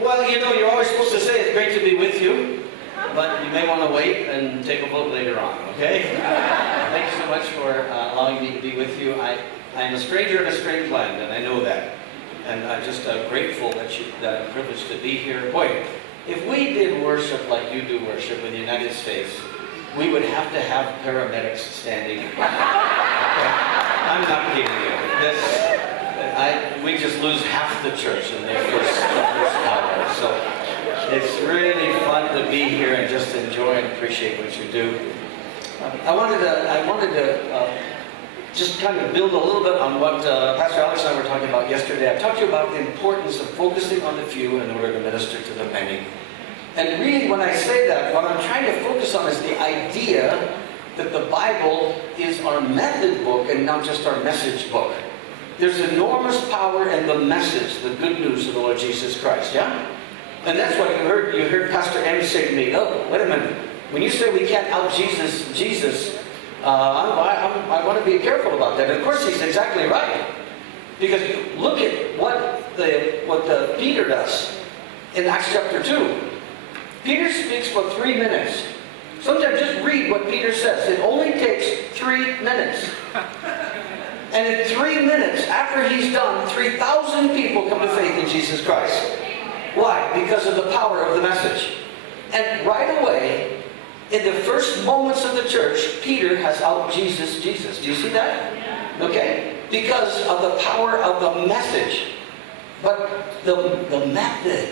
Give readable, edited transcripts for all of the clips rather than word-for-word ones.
Well, you know, you're always supposed to say it's great to be with you, but you may want to wait and take a vote later on, okay? Thank you so much for allowing me to be with you. I'm a stranger in a strange land, and I know that. And I'm just grateful that I'm privileged to be here. Boy, if we did worship like you do worship in the United States, we would have to have paramedics standing. Okay? I'm not kidding you. We just lose half the church in the first hour. So it's really fun to be here and just enjoy and appreciate what you do. I wanted to just kind of build a little bit on what Pastor Alex and I were talking about yesterday. I talked to you about the importance of focusing on the few in order to minister to the many. And really, when I say that, what I'm trying to focus on is the idea that the Bible is our method book and not just our message book. There's enormous power in the message, the good news of the Lord Jesus Christ, yeah? And that's what you heard Pastor M say to me, oh, wait a minute. When you say we can't out Jesus, I want to be careful about that. And of course, he's exactly right. Because look at what Peter does in Acts chapter 2. Peter speaks for 3 minutes. Sometimes just read what Peter says. It only takes 3 minutes. And in 3 minutes, after he's done, 3,000 people come to faith in Jesus Christ. Why? Because of the power of the message. And right away, in the first moments of the church, Peter has out Jesus. Do you see that? Okay? Because of the power of the message. But the method.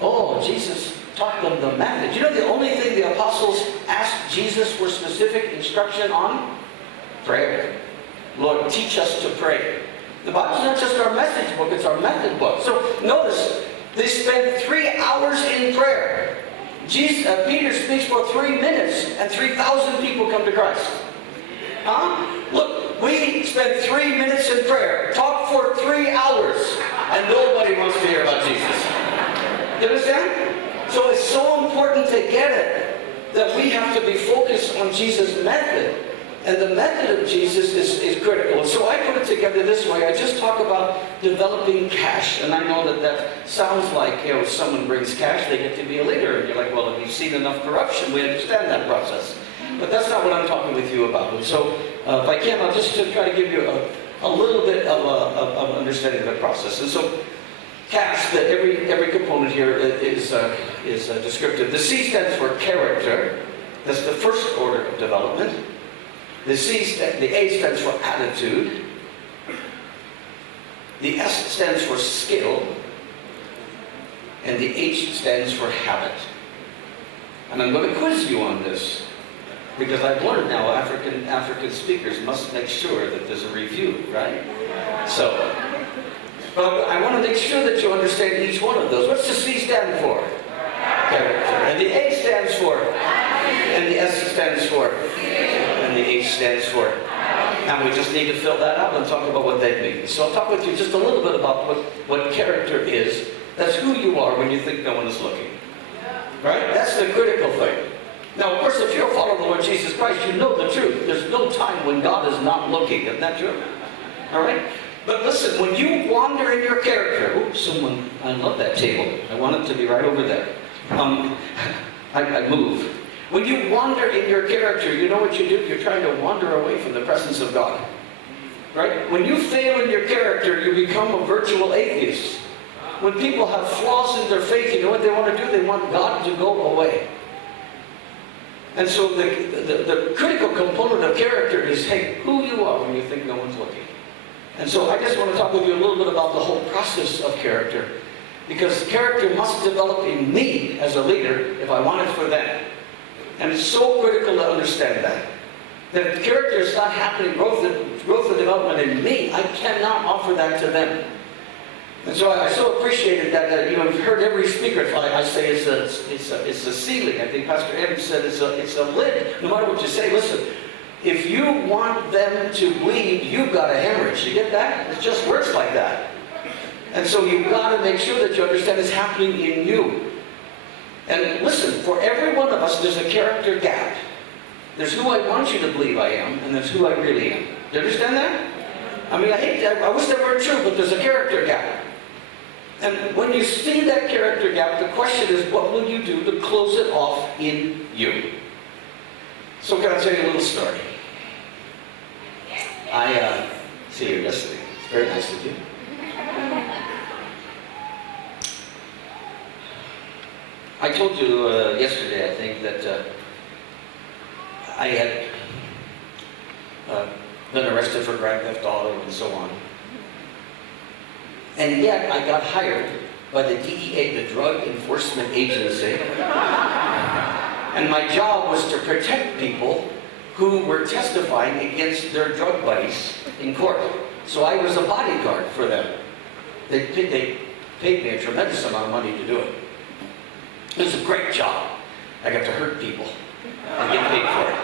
Oh, Jesus taught them the method. You know the only thing the apostles asked Jesus for specific instruction on? Prayer. Lord, teach us to pray. The Bible's not just our message book, it's our method book. So notice, they spent 3 hours in prayer. Peter speaks for 3 minutes and 3,000 people come to Christ. Look, we spent 3 minutes in prayer, talked for 3 hours, and nobody wants to hear about Jesus. You understand? So it's so important to get it that we have to be focused on Jesus' method. And the method of Jesus is critical. And so I put it together this way. I just talk about developing cash. And I know that sounds like, you know, if someone brings cash, they get to be a leader. And you're like, well, if you've seen enough corruption, we understand that process. But that's not what I'm talking with you about. And so if I can, I'll just try to give you a little bit of understanding of the process. And so cash, that every component here is descriptive. The C stands for character. That's the first order of development. The A stands for attitude. The S stands for skill. And the H stands for habit. And I'm going to quiz you on this, because I've learned now African speakers must make sure that there's a review, right? So, but I want to make sure that you understand each one of those. What's the C stand for? Character. And the A stands for? And the S stands for? And the H stands for? Now we just need to fill that out and talk about what that means. So I'll talk with you just a little bit about what character is. That's who you are when you think no one is looking. Right? That's the critical thing. Now, of course, if you're a follower of the Lord Jesus Christ, you know the truth. There's no time when God is not looking. Isn't that true? All right? But listen, when you wander in your character... Oops, I love that table. I want it to be right over there. I move. When you wander in your character, you know what you do? You're trying to wander away from the presence of God. Right? When you fail in your character, you become a virtual atheist. When people have flaws in their faith, you know what they want to do? They want God to go away. And so the critical component of character is, hey, who you are when you think no one's looking. And so I just want to talk with you a little bit about the whole process of character. Because character must develop in me as a leader if I want it for them. And it's so critical to understand that. That character is not happening, growth and development in me. I cannot offer that to them. And so I so appreciated that, you know, you've heard every speaker, I say it's a ceiling. I think Pastor Adam said it's a lid. No matter what you say, listen, if you want them to bleed, you've got a hemorrhage. You get that? It just works like that. And so you've got to make sure that you understand it's happening in you. And listen, for every one of us, there's a character gap. There's who I want you to believe I am, and there's who I really am. Do you understand that? I mean, I wish that were true, but there's a character gap. And when you see that character gap, the question is, what will you do to close it off in you? So can I tell you a little story? I see you listening. It's very nice of you. I told you yesterday, I think, that I had been arrested for grand theft auto and so on. And yet I got hired by the DEA, the Drug Enforcement Agency. And my job was to protect people who were testifying against their drug buddies in court. So I was a bodyguard for them. They paid me a tremendous amount of money to do it. It was a great job. I got to hurt people and get paid for it.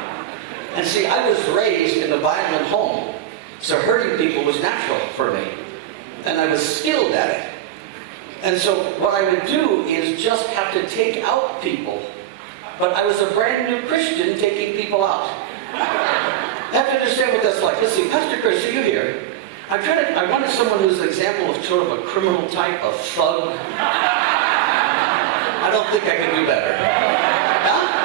And see, I was raised in a violent home, so hurting people was natural for me. And I was skilled at it. And so what I would do is just have to take out people. But I was a brand new Christian taking people out. You have to understand what that's like. Let's see, Pastor Chris, are you here? I wanted someone who's an example of sort of a criminal type, of thug. I don't think I can do better. Huh?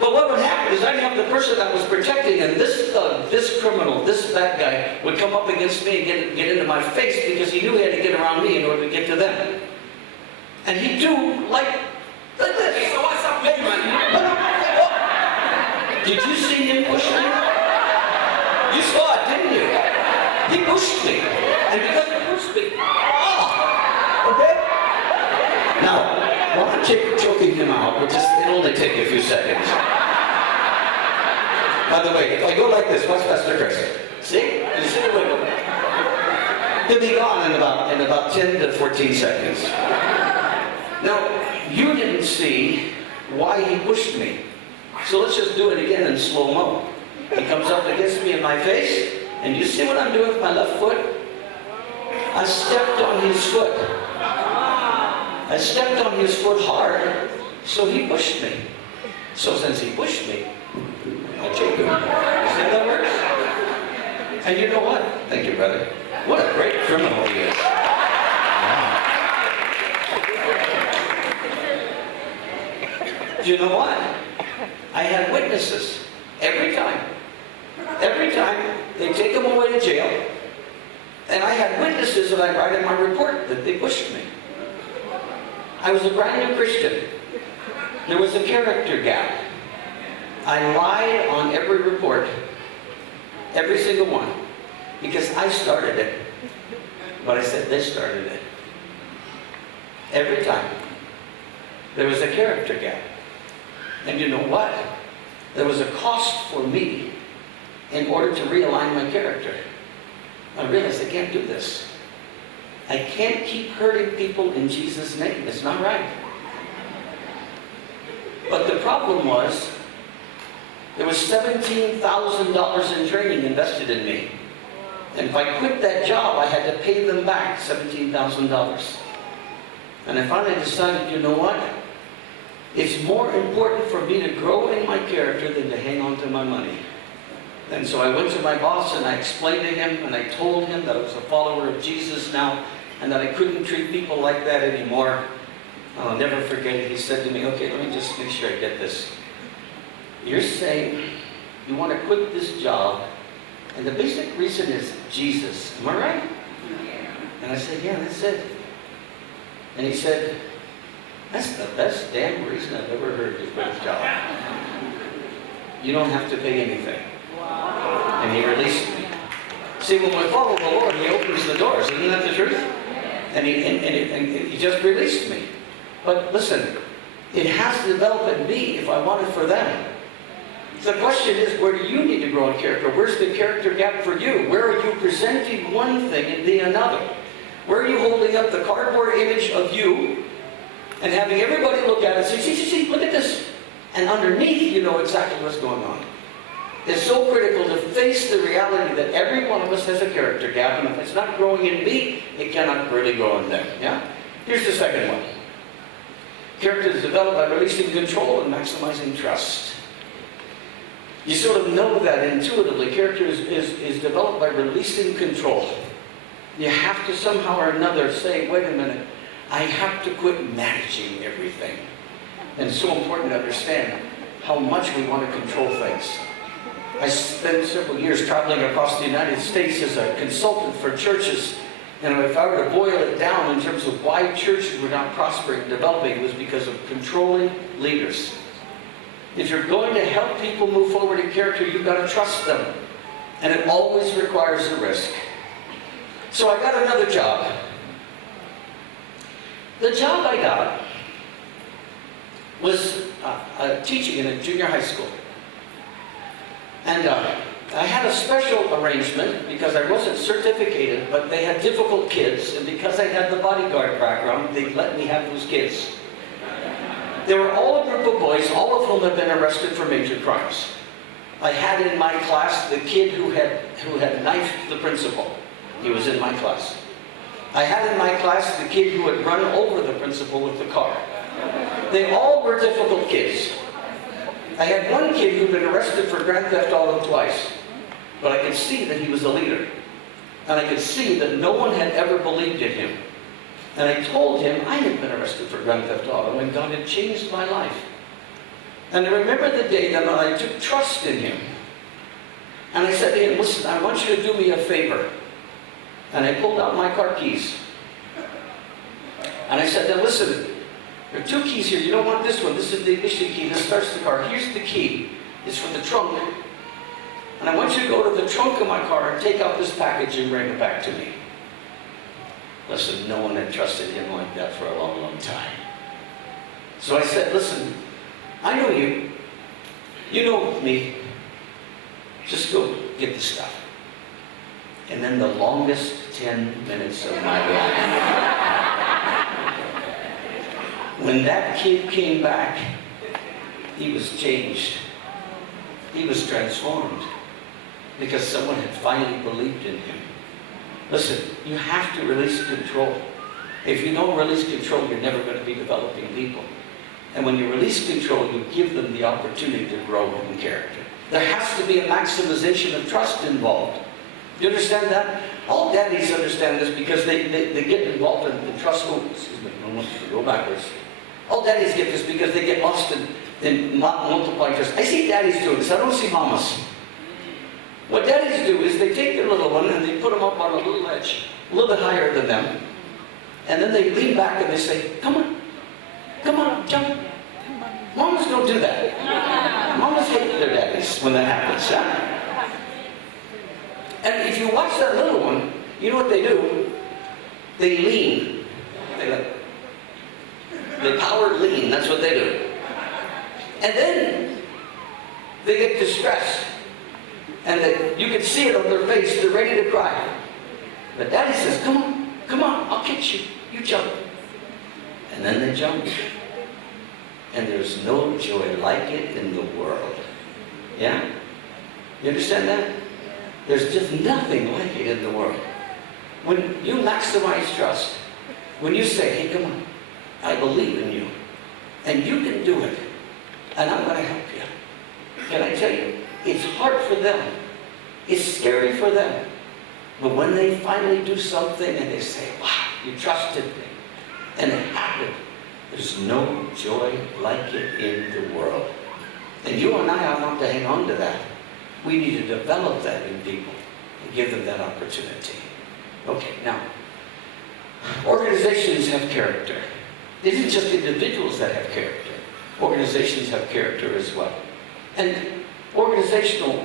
But what would happen is I'd have the person I was protecting, and this thug, this criminal, this bad guy would come up against me and get into my face because he knew he had to get around me in order to get to them. And he'd do like this. Hey, so what's up, big man? Did you see him push me? You saw it, didn't you? He pushed me. And because he pushed me, okay? Now, while I'm choking him out, it'll only take a few seconds. By the way, if I go like this, watch Pastor Chris. See? You see the wiggle? He'll be gone in about 10 to 14 seconds. Now, you didn't see why he pushed me. So let's just do it again in slow-mo. He comes up against me in my face, and you see what I'm doing with my left foot? I stepped on his foot. I stepped on his foot hard, so he pushed me. So since he pushed me, I choke him. You see how that works? And you know what? Thank you, brother. What a great criminal he is. Do you know what? I had witnesses every time. Every time they take them away to jail, and I had witnesses that I write in my report that they pushed me. I was a brand new Christian. There was a character gap. I lied on every report, every single one, because I started it. But I said they started it. Every time. There was a character gap. And you know what? There was a cost for me in order to realign my character. I realized I can't do this. I can't keep hurting people in Jesus' name. It's not right. But the problem was, there was $17,000 in training invested in me. And if I quit that job, I had to pay them back $17,000. And I finally decided, you know what? It's more important for me to grow in my character than to hang on to my money. And so I went to my boss and I explained to him and I told him that I was a follower of Jesus now and that I couldn't treat people like that anymore. I'll never forget it. He said to me, okay, let me just make sure I get this. You're saying you want to quit this job and the basic reason is Jesus. Am I right? And I said, yeah, that's it. And he said, that's the best damn reason I've ever heard to quit a job. You don't have to pay anything. And he released me. See, when we follow the Lord, he opens the doors. Isn't that the truth? And he just released me. But listen, it has to develop in me if I want it for them. The question is, where do you need to grow in character? Where's the character gap for you? Where are you presenting one thing and being another? Where are you holding up the cardboard image of you and having everybody look at it and say, see, look at this. And underneath, you know exactly what's going on. It's so critical to face the reality that every one of us has a character gap, and if it's not growing in me, it cannot really grow in them. Yeah? Here's the second one. Character is developed by releasing control and maximizing trust. You sort of know that intuitively. Character is developed by releasing control. You have to somehow or another say, wait a minute, I have to quit managing everything. And it's so important to understand how much we want to control things. I spent several years traveling across the United States as a consultant for churches. And if I were to boil it down in terms of why churches were not prospering and developing, it was because of controlling leaders. If you're going to help people move forward in character, you've got to trust them. And it always requires a risk. So I got another job. The job I got was teaching in a junior high school. And I had a special arrangement because I wasn't certificated, but they had difficult kids, and because I had the bodyguard background, they let me have those kids. They were all a group of boys, all of whom had been arrested for major crimes. I had in my class the kid who had knifed the principal. He was in my class. I had in my class the kid who had run over the principal with the car. They all were difficult kids. I had one kid who'd been arrested for grand theft auto twice, but I could see that he was a leader. And I could see that no one had ever believed in him. And I told him I had been arrested for grand theft auto and God had changed my life. And I remember the day that I took trust in him. And I said to him, listen, I want you to do me a favor. And I pulled out my car keys. And I said, now listen, there are two keys here. You don't want this one. This is the ignition key. This starts the car. Here's the key. It's for the trunk. And I want you to go to the trunk of my car and take out this package and bring it back to me. Listen, no one had trusted him like that for a long, long time. So I said, listen, I know you. You know me. Just go get the stuff. And then the longest 10 minutes of my life. When that kid came back, he was changed. He was transformed. Because someone had finally believed in him. Listen, you have to release control. If you don't release control, you're never going to be developing people. And when you release control, you give them the opportunity to grow in character. There has to be a maximization of trust involved. Do you understand that? All daddies understand this because they get involved in trust. Oh, excuse me, I want to go backwards. All daddies get this because they get lost in multiplying trust. I see daddies doing this. I don't see mamas. What daddies do is they take their little one and they put them up on a little ledge, a little bit higher than them. And then they lean back and they say, come on, jump. Mamas don't do that. Mamas hate their daddies when that happens. Huh? And if you watch that little one, you know what they do? They lean. They power lean, that's what they do. And then they get distressed. And you can see it on their face, they're ready to cry. But daddy says, come on, I'll catch you. You jump. And then they jump. And there's no joy like it in the world. Yeah? You understand that? There's just nothing like it in the world. When you maximize trust, when you say, hey, come on, I believe in you, and you can do it, and I'm going to help you. Can I tell you? It's hard for them. It's scary for them. But when they finally do something and they say, wow, you trusted me, and it happened, there's no joy like it in the world. And you and I not to hang on to that. We need to develop that in people and give them that opportunity. Okay, now, organizations have character. It isn't just individuals that have character. Organizations have character as well. And organizational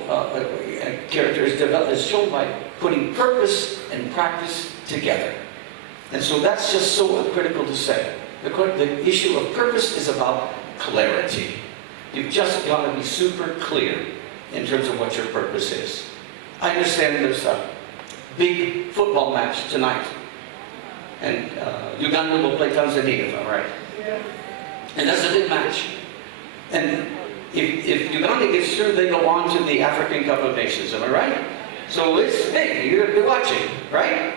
character is shown by putting purpose and practice together. And so that's just so critical to say. The issue of purpose is about clarity. You've just got to be super clear in terms of what your purpose is. I understand there's a big football match tonight. And Uganda will play Tanzania, if I'm right. And that's a big match. And if Uganda gets through, they go on to the African Cup of Nations, am I right? So it's big, you're going to be watching, right?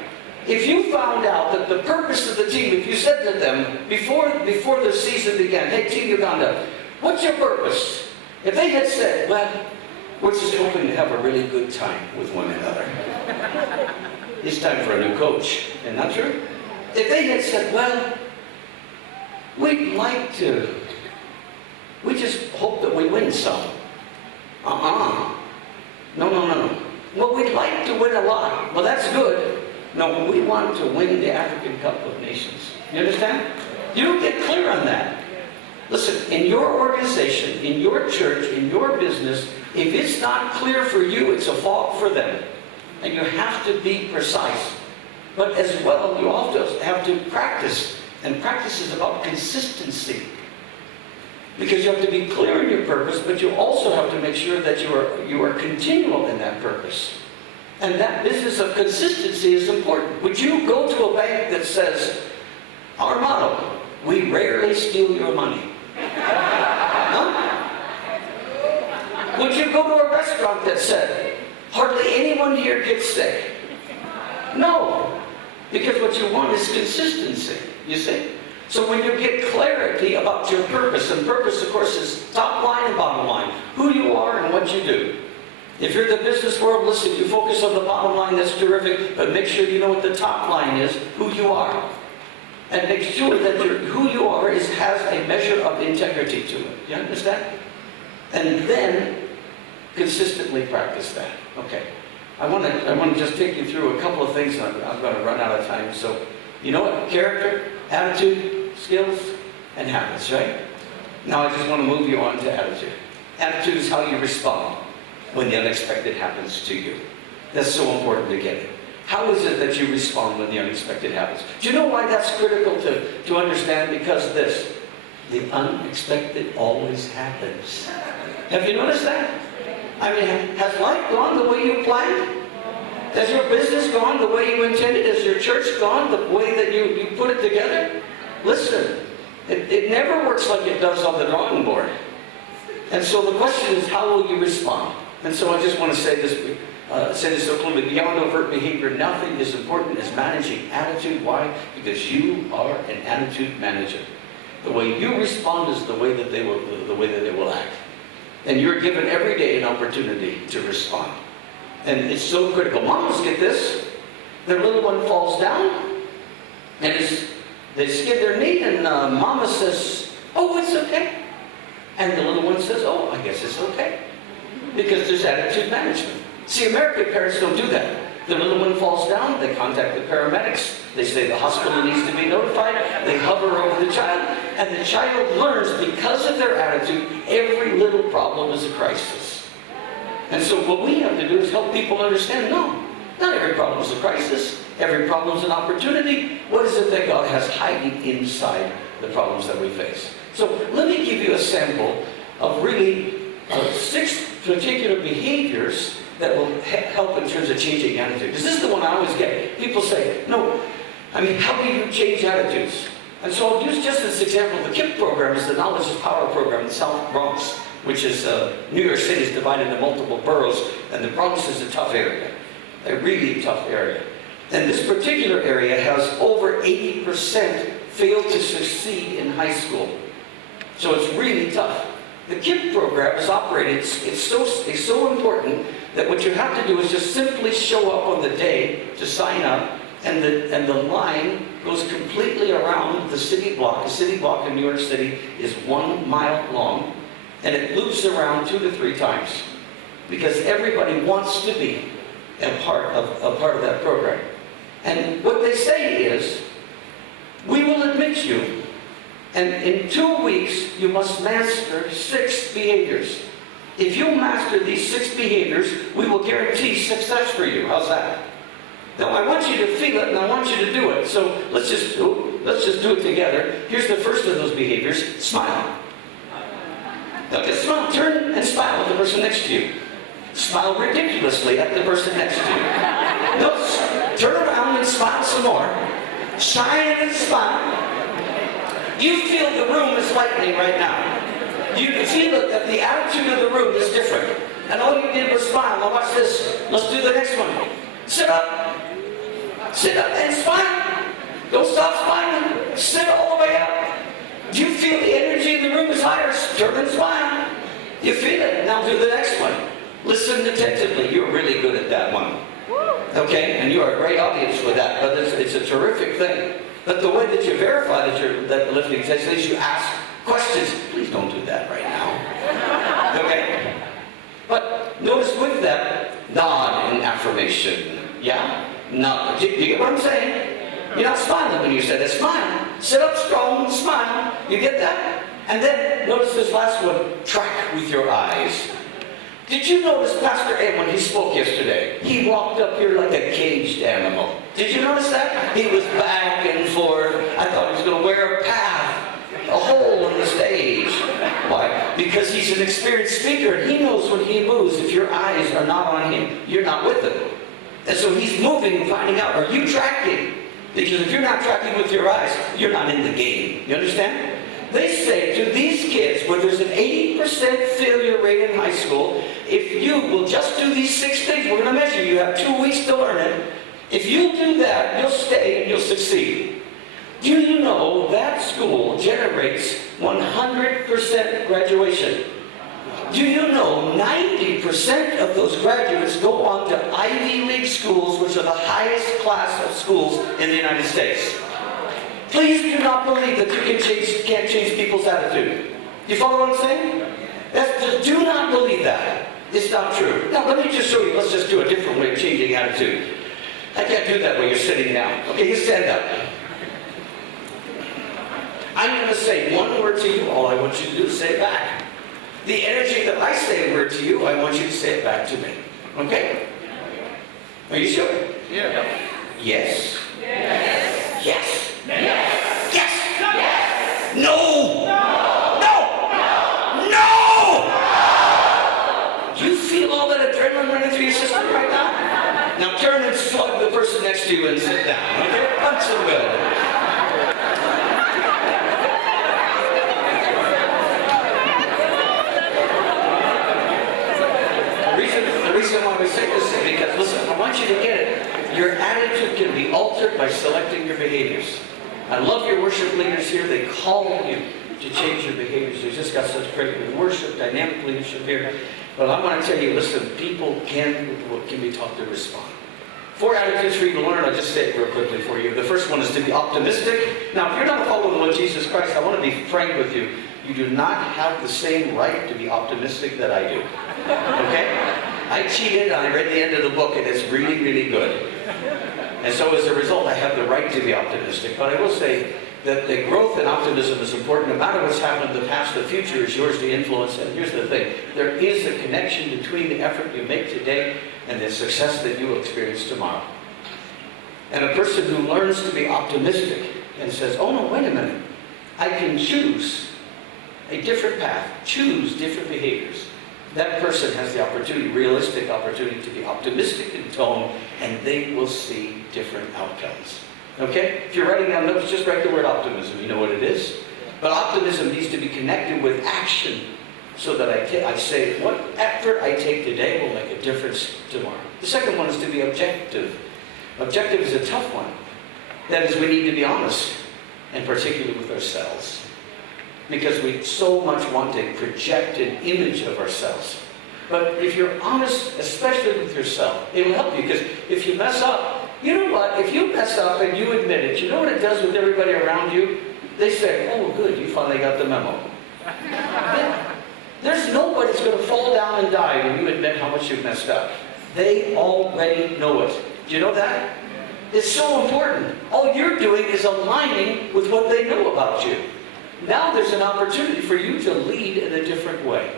If you found out that the purpose of the team, if you said to them before the season began, hey, Team Uganda, what's your purpose? If they had said, well, we're just hoping to have a really good time with one another. it's time for a new coach. Isn't that true? If they had said, well, we just hope that we win some. No. Well, we'd like to win a lot. Well, that's good. No, we want to win the African Cup of Nations. You understand? You don't get clear on that. Listen, in your organization, in your church, in your business, if it's not clear for you, it's a fault for them. And you have to be precise. But as well, you also have to practice. And practice is about consistency. Because you have to be clear in your purpose, but you also have to make sure that you are continual in that purpose. And that business of consistency is important. Would you go to a bank that says, our motto, we rarely steal your money? Huh? Would you go to a restaurant that said, hardly anyone here gets sick? No. Because what you want is consistency, you see? So when you get clarity about your purpose, and purpose, of course, is top line and bottom line, who you are and what you do. If you're in the business world, listen, you focus on the bottom line, that's terrific, but make sure you know what the top line is, who you are. And make sure that who you are has a measure of integrity to it. You understand? And then consistently practice that. Okay. I want to just take you through a couple of things. I'm going to run out of time. So, you know what? Character, attitude, skills, and habits, right? Now I just want to move you on to attitude. Attitude is how you respond when the unexpected happens to you. That's so important to get it. How is it that you respond when the unexpected happens? Do you know why that's critical to understand? Because the unexpected always happens. Have you noticed that? I mean, has life gone the way you planned? Has your business gone the way you intended? Has your church gone the way that you put it together? Listen, it never works like it does on the drawing board. And so the question is, how will you respond? And so I just want to say this so clearly. Beyond overt behavior, nothing is important as managing attitude. Why? Because you are an attitude manager. The way you respond is the way that they will act. And you're given every day an opportunity to respond. And it's so critical. Mamas get this. Their little one falls down, and they skid their knee, and mama says, oh, it's okay. And the little one says, oh, I guess it's okay. Because there's attitude management. See, American parents don't do that. The little one falls down, they contact the paramedics. They say the hospital needs to be notified. They hover over the child, and the child learns, because of their attitude, every little problem is a crisis. And so what we have to do is help people understand, no, not every problem is a crisis. Every problem is an opportunity. What is it that God has hiding inside the problems that we face? So let me give you a sample of really 6 particular behaviors that will help in terms of changing attitude. Because this is the one I always get. People say, no, I mean, how do you change attitudes? And so I'll use just this example. The KIPP program is the Knowledge is Power program in the South Bronx, which is New York City is divided into multiple boroughs, and the Bronx is a tough area, a really tough area. And this particular area has over 80% failed to succeed in high school. So it's really tough. The KIPP program is operated, it's so important that what you have to do is just simply show up on the day to sign up, and the line goes completely around the city block. A city block in New York City is 1 mile long, and it loops around 2 to 3 times because everybody wants to be a part of that program. And what they say is, we will admit you, and in 2 weeks you must master 6 behaviors. If you master these 6 behaviors, we will guarantee success for you. How's that? Now I want you to feel it, and I want you to do it. So let's just do it together. Here's the first of those behaviors: smile. Now just smile. Turn and smile at the person next to you. Smile ridiculously at the person next to you. No, turn around and smile some more. Shine and smile. You feel the room is lightening right now. You can feel that the attitude of the room is different. And all you did was smile. Now watch this. Let's do the next one. Sit up. Sit up and smile. Don't stop smiling. Sit all the way up. Do you feel the energy in the room is higher? Turn and smile. You feel it. Now do the next one. Listen attentively. You're really good at that one. Okay, and you are a great audience for that, but it's a terrific thing. But the way that you verify that you're lifting tests is you ask questions. Please don't do that right now. Okay? But notice with that, nod in affirmation. Yeah? Nod. Do you get what I'm saying? You're not smiling when you say that. Smile. Sit up strong and smile. You get that? And then, notice this last one. Track with your eyes. Did you notice Pastor Ed, when he spoke yesterday, he walked up here like a caged animal. Did you notice that? He was back and forth. I thought he was going to wear a path, a hole in the stage. Why? Because he's an experienced speaker, and he knows when he moves, if your eyes are not on him, you're not with him. And so he's moving and finding out, are you tracking? Because if you're not tracking with your eyes, you're not in the game. You understand? They say to these kids, where there's an 80% failure rate in high school, if you will just do these 6 things, we're going to measure you, have 2 weeks to learn it. If you do that, you'll stay and you'll succeed. Do you know that school generates 100% graduation? Do you know 90% of those graduates go on to Ivy League schools, which are the highest class of schools in the United States? Please do not believe that you can't change people's attitude. You follow what I'm saying? Just do not believe that. It's not true. Now, let me just show you. Let's just do a different way of changing attitude. I can't do that when you're sitting down. Okay, you stand up. I'm going to say one word to you. All I want you to do is say it back. The energy that I say a word to you, I want you to say it back to me. Okay? Are you sure? Yeah. Yes. Yes. Yes. Yes. Yes. Yes. No. Do you feel all that adrenaline running through your system right now? Now turn and slug the person next to you and sit down. Okay? Punch them good. The reason why we say this is because, listen, I want you to get it. Your attitude can be altered by selecting your behaviors. I love your worship leaders here. They call you to change your behaviors. They just got such great worship, dynamic leadership here. But I want to tell you, listen, people can be taught to respond. 4 attitudes for you to learn. I'll just say it real quickly for you. The first one is to be optimistic. Now, if you're not following the Lord Jesus Christ, I want to be frank with you. You do not have the same right to be optimistic that I do. Okay? I cheated and I read the end of the book, and it's really, really good. And so as a result, I have the right to be optimistic. But I will say that the growth in optimism is important. No matter what's happened in the past, the future is yours to influence. And here's the thing. There is a connection between the effort you make today and the success that you will experience tomorrow. And a person who learns to be optimistic and says, oh no, wait a minute. I can choose a different path, choose different behaviors. That person has the opportunity, realistic opportunity, to be optimistic in tone, and they will see different outcomes. Okay? If you're writing down notes, just write the word optimism. You know what it is? But optimism needs to be connected with action, so that I say, what effort I take today will make a difference tomorrow. The second one is to be objective. Objective is a tough one. That is, we need to be honest, and particularly with ourselves. Because we so much want a projected image of ourselves. But if you're honest, especially with yourself, it will help you. Because if you mess up, you know what? If you mess up and you admit it, you know what it does with everybody around you? They say, oh, good, you finally got the memo. There's nobody that's going to fall down and die when you admit how much you've messed up. They already know it. Do you know that? It's so important. All you're doing is aligning with what they know about you. Now there's an opportunity for you to lead in a different way.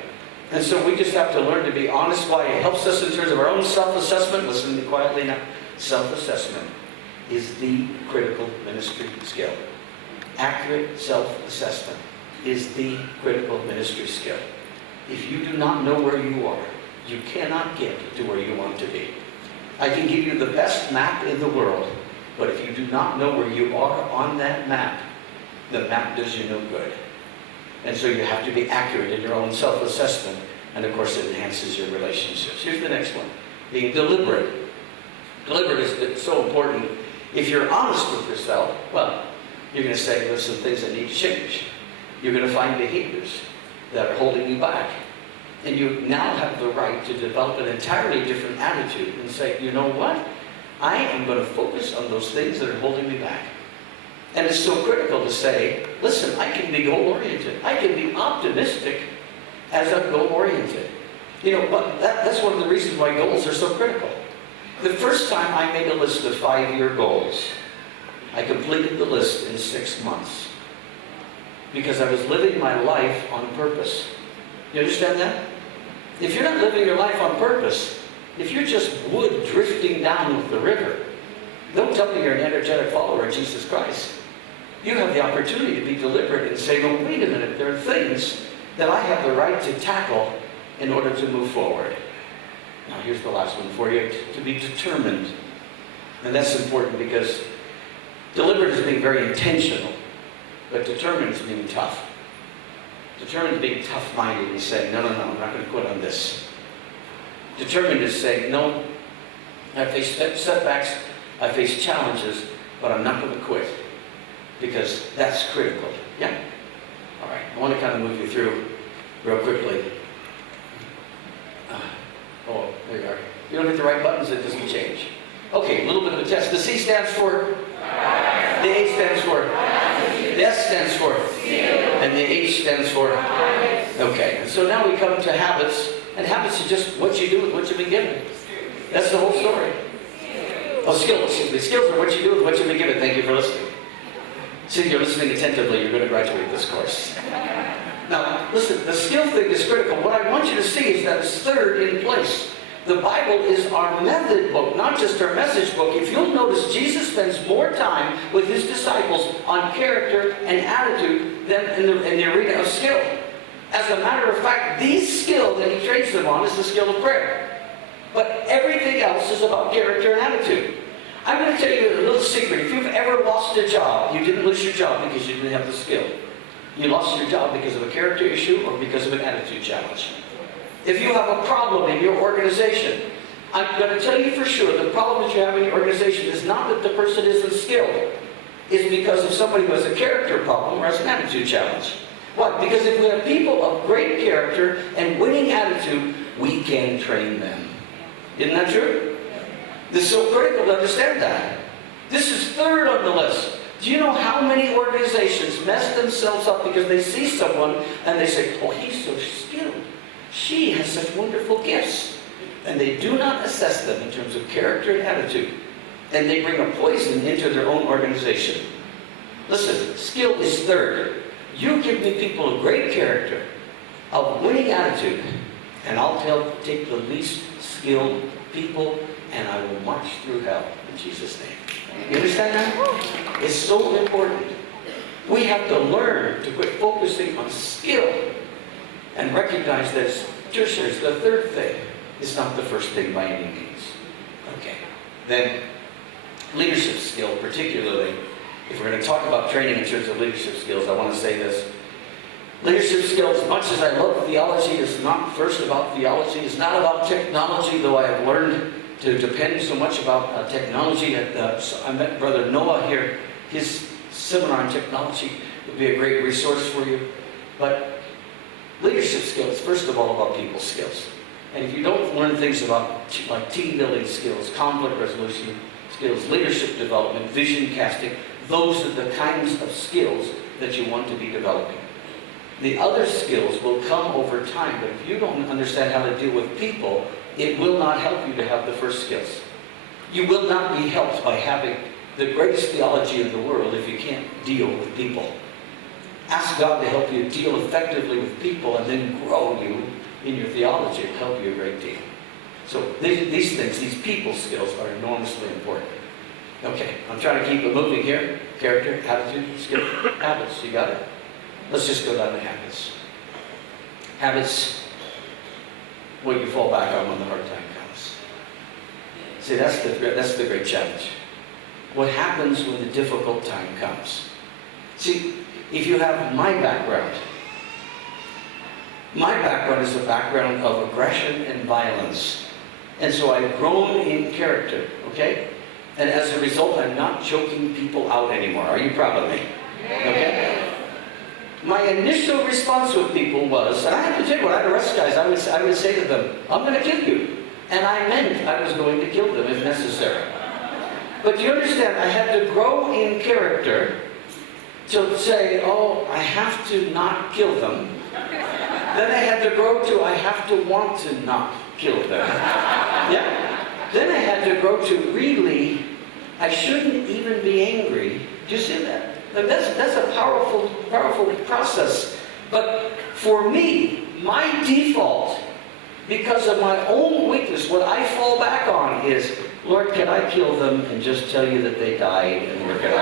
And so we just have to learn to be honest. Why? It helps us in terms of our own self-assessment. Listen to me quietly now. Self-assessment is the critical ministry skill. Accurate self-assessment is the critical ministry skill. If you do not know where you are, you cannot get to where you want to be. I can give you the best map in the world, but if you do not know where you are on that map, the map does you no good. And so you have to be accurate in your own self-assessment, and of course it enhances your relationships. Here's the next one. Being deliberate. Deliberate is so important. If you're honest with yourself, well, you're going to say there's some things that need to change. You're going to find behaviors that are holding you back. And you now have the right to develop an entirely different attitude and say, you know what? I am going to focus on those things that are holding me back. And it's so critical to say, listen, I can be goal-oriented. I can be optimistic as I'm goal-oriented. You know, but that's one of the reasons why goals are so critical. The first time I made a list of 5-year goals, I completed the list in 6 months. Because I was living my life on purpose. You understand that? If you're not living your life on purpose, if you're just wood drifting down with the river, don't tell me you're an energetic follower of Jesus Christ. You have the opportunity to be deliberate and say, no, wait a minute, there are things that I have the right to tackle in order to move forward. Now here's the last one for you, to be determined. And that's important because deliberate is being very intentional, but determined is being tough. Determined is being tough-minded and saying, no, I'm not going to quit on this. Determined is saying, no, I face setbacks, I face challenges, but I'm not going to quit. Because that's critical. Yeah? All right, I want to kind of move you through real quickly. Oh, there you are. If you don't hit the right buttons, it doesn't change. Okay, a little bit of a test. The C stands for? The A stands for? The S stands for? And the H stands for? Okay, and so now we come to habits. And habits are just what you do with what you've been given. That's the whole story. Oh, skills, excuse me. Skills are what you do with what you've been given. Thank you for listening. See, if you're listening attentively, you're going to graduate this course. Now, listen, the skill thing is critical. What I want you to see is that it's third in place. The Bible is our method book, not just our message book. If you'll notice, Jesus spends more time with his disciples on character and attitude than in the arena of skill. As a matter of fact, the skill that he trains them on is the skill of prayer. But everything else is about character and attitude. I'm going to tell you a little secret. If you've ever lost a job, you didn't lose your job because you didn't have the skill. You lost your job because of a character issue or because of an attitude challenge. If you have a problem in your organization, I'm going to tell you for sure the problem that you have in your organization is not that the person isn't skilled. It's because of somebody who has a character problem or has an attitude challenge. Why? Because if we have people of great character and winning attitude, we can train them. Isn't that true? This is so critical to understand that. This is third on the list. Do you know how many organizations mess themselves up because they see someone and they say, oh, he's so skilled. She has such wonderful gifts. And they do not assess them in terms of character and attitude. And they bring a poison into their own organization. Listen, skill is third. You give me people of great character, of winning attitude, and I'll take the least skilled people and I will march through hell in Jesus' name. You understand that? It's so important. We have to learn to quit focusing on skill and recognize that tertiary is the third thing. It's not the first thing by any means. Okay. Then, leadership skill, particularly, if we're going to talk about training in terms of leadership skills, I want to say this. Leadership skills, as much as I love theology, is not first about theology. It's not about technology, though I have learned to depend so much about technology. I met Brother Noah here. His seminar on technology would be a great resource for you. But leadership skills, first of all, about people skills. And if you don't learn things about like team building skills, conflict resolution skills, leadership development, vision casting, those are the kinds of skills that you want to be developing. The other skills will come over time, but if you don't understand how to deal with people, it will not help you to have the first skills. You will not be helped by having the greatest theology in the world if you can't deal with people. Ask God to help you deal effectively with people and then grow you in your theology. It'll help you a great deal. So these things, these people skills are enormously important. Okay, I'm trying to keep it moving here. Character, attitude, skill, habits. You got it? Let's just go down to habits. Habits, what you fall back on when the hard time comes. See, that's the great challenge. What happens when the difficult time comes? See, if you have my background is a background of aggression and violence. And so I've grown in character, okay? And as a result, I'm not choking people out anymore. Are you proud of me? Okay? my initial response with people was, and I have to tell you, when I'd arrest guys, I would say to them, I'm going to kill you. And I meant I was going to kill them if necessary. But you understand, I had to grow in character to say, oh, I have to not kill them. Then I had to grow to, I have to want to not kill them. Yeah? Then I had to grow to really, I shouldn't even be angry. Do you see that? That's a powerful process. But for me, my default, because of my own weakness, what I fall back on is, Lord, can I kill them and just tell you that they died and we're going to...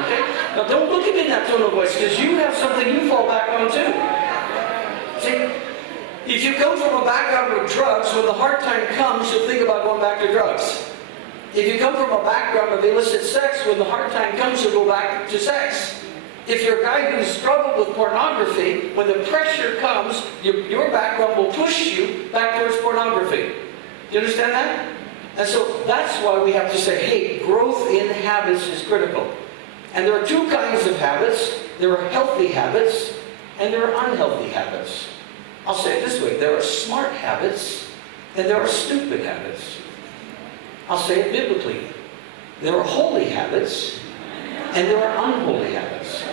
Okay? Now don't look at me in that tone of voice, because you have something you fall back on too. See, if you come from a background of drugs, when the hard time comes, you'll think about going back to drugs. If you come from a background of illicit sex, when the hard time comes, you'll go back to sex. If you're a guy who's struggled with pornography, when the pressure comes, your background will push you back towards pornography. Do you understand that? And so that's why we have to say, hey, growth in habits is critical. And there are two kinds of habits. There are healthy habits, and there are unhealthy habits. I'll say it this way. There are smart habits, and there are stupid habits. I'll say it biblically. There are holy habits, and there are unholy habits.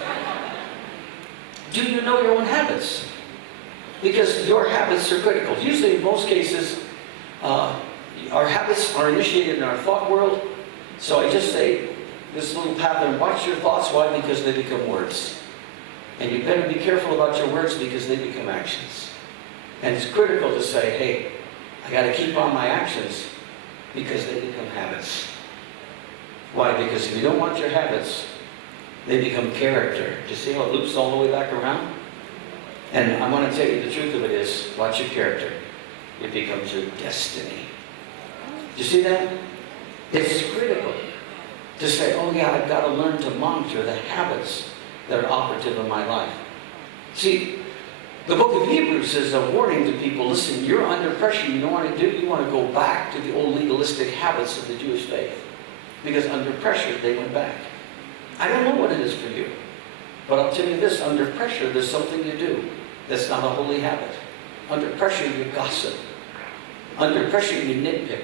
Do you know your own habits? Because your habits are critical. Usually, in most cases, our habits are initiated in our thought world. So I just say this little pattern, watch your thoughts. Why? Because they become words. And you better be careful about your words, because they become actions. And it's critical to say, hey, I got to keep on my actions, because they become habits. Why? Because if you don't want your habits, they become character. Do you see how it loops all the way back around? And I want to tell you the truth of it is, watch your character. It becomes your destiny. Do you see that? It's critical to say, oh yeah, I've got to learn to monitor the habits that are operative in my life. See, the book of Hebrews is a warning to people, listen, you're under pressure, you know what to do? You want to go back to the old legalistic habits of the Jewish faith. Because under pressure, they went back. I don't know what it is for you. But I'll tell you this, under pressure, there's something you do that's not a holy habit. Under pressure, you gossip. Under pressure, you nitpick.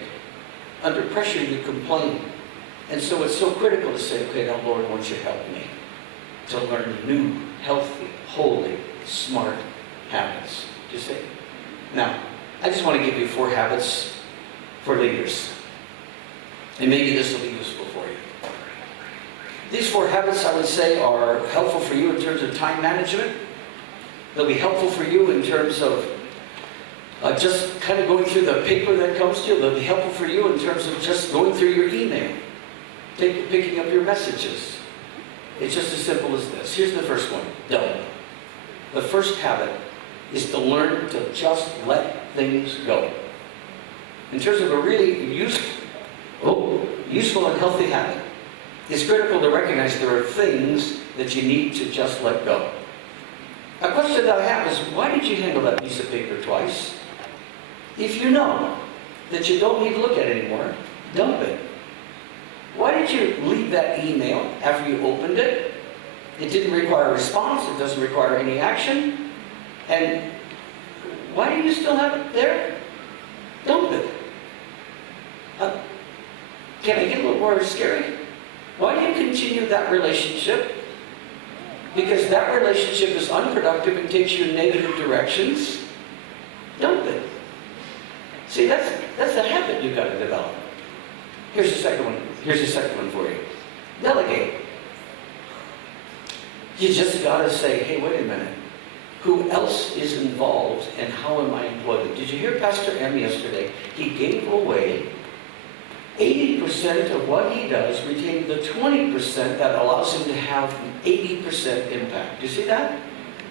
Under pressure, you complain. And so it's so critical to say, okay, now Lord, won't you help me to learn new, healthy, holy, smart habits. Do you see? Now, I just want to give you 4 habits for leaders. And maybe this will be useful for you. These 4 habits, I would say, are helpful for you in terms of time management. They'll be helpful for you in terms of just kind of going through the paper that comes to you. They'll be helpful for you in terms of just going through your email. Picking up your messages. It's just as simple as this. Here's the first one. Don't. The first habit is to learn to just let things go. In terms of a really useful and healthy habit, it's critical to recognize there are things that you need to just let go. A question that I have is, why did you handle that piece of paper twice? If you know that you don't need to look at it anymore, dump it. Why did you leave that email after you opened it? It didn't require a response. It doesn't require any action. And why do you still have it there? Dump it. Can I get a little more scary? Why do you continue that relationship? Because that relationship is unproductive and takes you in negative directions. Dump it. See, that's the habit you've got to develop. Here's the second one. Here's the second one for you. Delegate. You just got to say, hey, wait a minute. Who else is involved and how am I employed? Did you hear Pastor M yesterday? He gave away 80% of what he does, retaining the 20% that allows him to have 80% impact. Do you see that?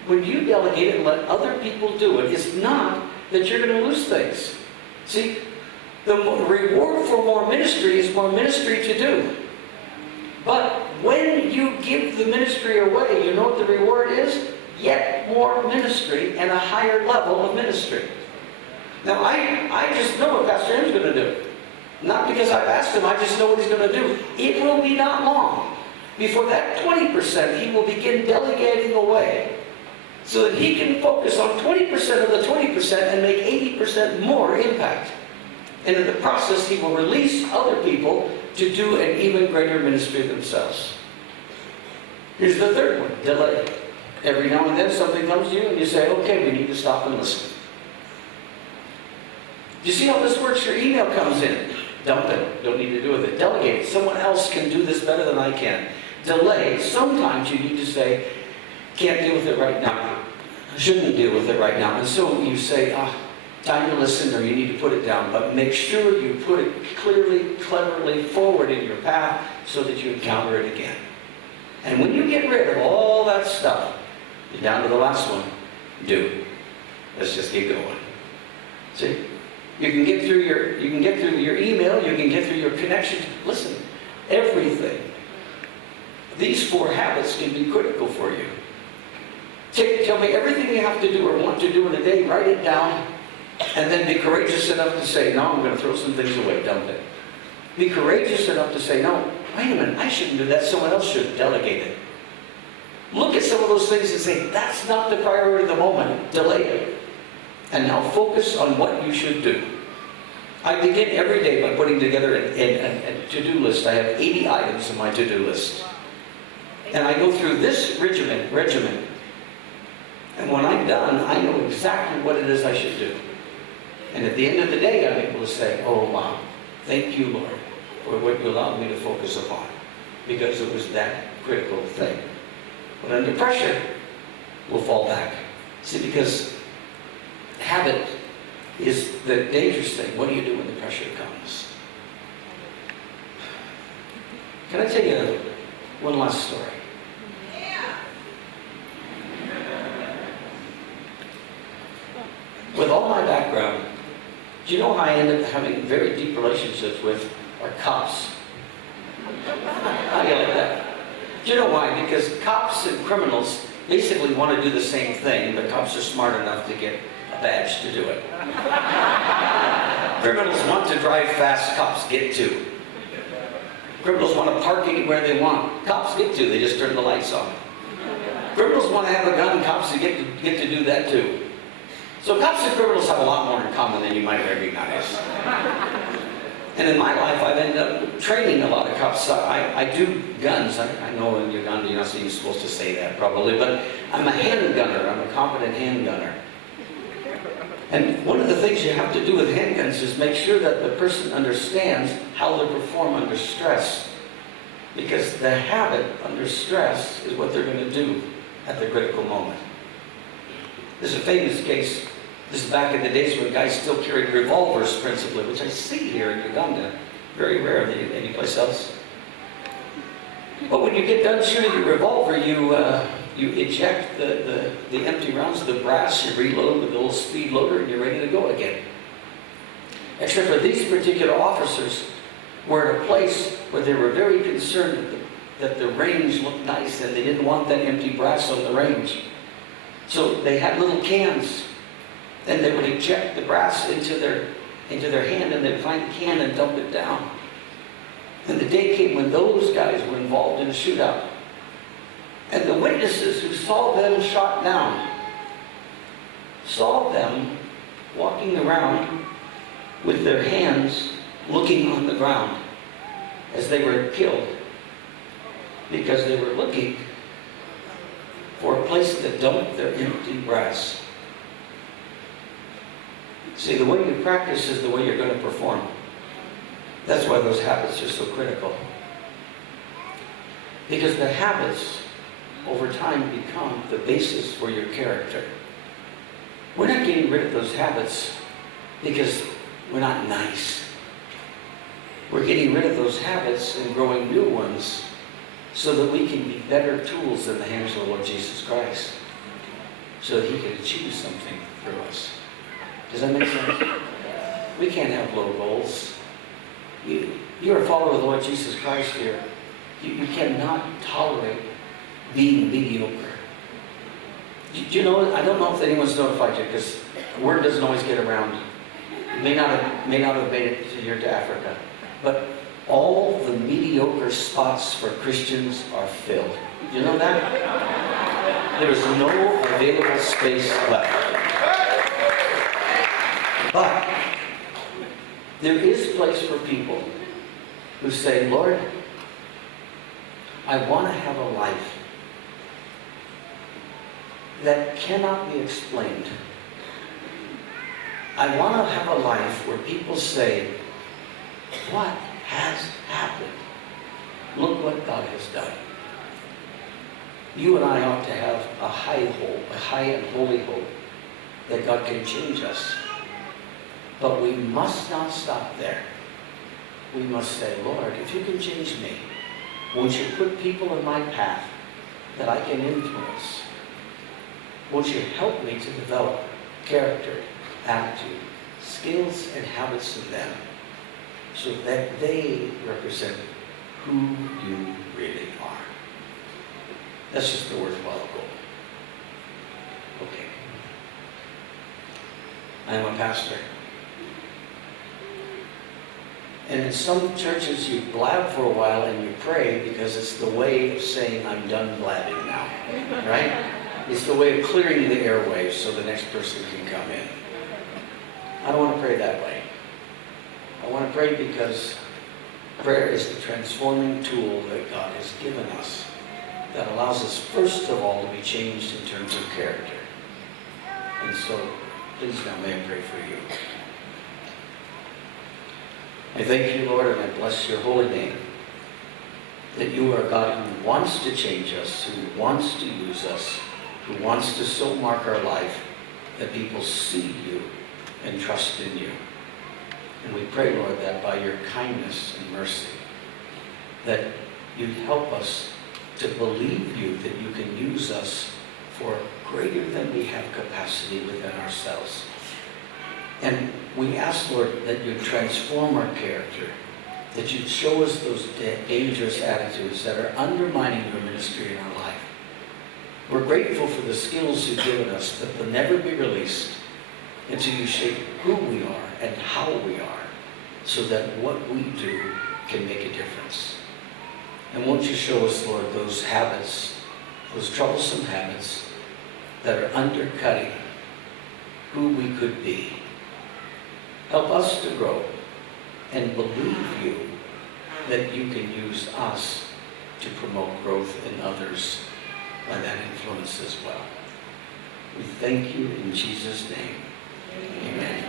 When you delegate and let other people do it, it's not that you're going to lose things. See, the reward for more ministry is more ministry to do. But when you give the ministry away, you know what the reward is? Yet more ministry and a higher level of ministry. Now, I just know what Pastor M's going to do. Not because I've asked him, I just know what he's going to do. It will be not long before that 20%, he will begin delegating away so that he can focus on 20% of the 20% and make 80% more impact. And in the process, he will release other people to do an even greater ministry themselves. Here's the third one, delay. Every now and then something comes to you and you say, okay, we need to stop and listen. Do you see how this works? Your email comes in. Dump it. Don't need to do with it. Delegate it. Someone else can do this better than I can. Delay. Sometimes you need to say, can't deal with it right now. Shouldn't deal with it right now. And so you say, time to listen, or you need to put it down. But make sure you put it clearly, cleverly forward in your path so that you encounter it again. And when you get rid of all that stuff, you're down to the last one. Do. Let's just get going. See? You can get through your email, you can get through your connections. Listen, everything. These 4 habits can be critical for you. Tell me everything you have to do or want to do in a day, write it down, and then be courageous enough to say, no, I'm going to throw some things away, dump it. Be courageous enough to say, no, wait a minute, I shouldn't do that, someone else should. Delegate it. Look at some of those things and say, that's not the priority of the moment. Delay it. And now focus on what you should do. I begin every day by putting together a to-do list. I have 80 items on my to-do list. And I go through this regimen. And when I'm done, I know exactly what it is I should do. And at the end of the day, I'm able to say, oh wow, thank you, Lord, for what you allowed me to focus upon. Because it was that critical thing. But under pressure, we'll fall back. See, because habit is the dangerous thing. What do you do when the pressure comes? Can I tell you one last story? With all my background, do you know how I ended up having very deep relationships with our cops? How do you like that? Do you know why? Because cops and criminals basically want to do the same thing, but cops are smart enough to get a badge to do it. Criminals want to drive fast, cops get to. Criminals want to park anywhere they want. Cops get to, they just turn the lights on. Criminals want to have a gun, cops get to do that too. So cops and criminals have a lot more in common than you might recognize. And in my life, I've ended up training a lot of cops. I do guns. I know in Uganda you're not supposed to say that probably, but I'm a handgunner. I'm a competent handgunner. And one of the things you have to do with handguns is make sure that the person understands how to perform under stress. Because the habit under stress is what they're going to do at the critical moment. There's a famous case. This is back in the days when guys still carried revolvers principally, which I see here in Uganda. Very rare than anyplace else. But when you get done shooting your revolver, you eject the empty rounds of the brass, you reload with a little speed loader, and you're ready to go again. Except for these particular officers were at a place where they were very concerned that the range looked nice and they didn't want that empty brass on the range. So they had little cans, and they would eject the brass into their hand, and they'd find the can and dump it down. And the day came when those guys were involved in a shootout. And the witnesses who saw them shot down saw them walking around with their hands looking on the ground as they were killed, because they were looking for a place to dump their empty brass. See, the way you practice is the way you're going to perform. That's why those habits are so critical. Because the habits, over time, become the basis for your character. We're not getting rid of those habits because we're not nice. We're getting rid of those habits and growing new ones so that we can be better tools in the hands of the Lord Jesus Christ, so that He can achieve something through us. Does that make sense? We can't have low goals. You're a follower of the Lord Jesus Christ here. You cannot tolerate being mediocre. Do you know, I don't know if anyone's notified you, because the word doesn't always get around. You may not have made it here to Africa. But all the mediocre spots for Christians are filled. Did you know that? There is no available space left. But there is place for people who say, Lord, I want to have a life that cannot be explained. I want to have a life where people say, what has happened? Look what God has done. You and I ought to have a high hope, a high and holy hope that God can change us. But we must not stop there. We must say, Lord, if you can change me, won't you put people in my path that I can influence? Won't you help me to develop character, attitude, skills, and habits in them so that they represent who you really are? That's just a worthwhile goal. Okay. I'm a pastor. And in some churches you blab for a while and you pray because it's the way of saying, I'm done blabbing now. Right? It's the way of clearing the airwaves so the next person can come in. I don't want to pray that way. I want to pray because prayer is the transforming tool that God has given us that allows us, first of all, to be changed in terms of character. And so, please now may I pray for you. I thank you, Lord, and I bless your holy name, that you are God who wants to change us, who wants to use us, who wants to so mark our life that people see you and trust in you. And we pray, Lord, that by your kindness and mercy, that you help us to believe you, that you can use us for greater than we have capacity within ourselves. And we ask, Lord, that you transform our character, that you show us those dangerous attitudes that are undermining your ministry in our life. We're grateful for the skills you've given us, but they'll never be released until you shape who we are and how we are, so that what we do can make a difference. And won't you show us, Lord, those habits, those troublesome habits that are undercutting who we could be. Help us to grow and believe you that you can use us to promote growth in others by that influence as well. We thank you in Jesus' name. Amen.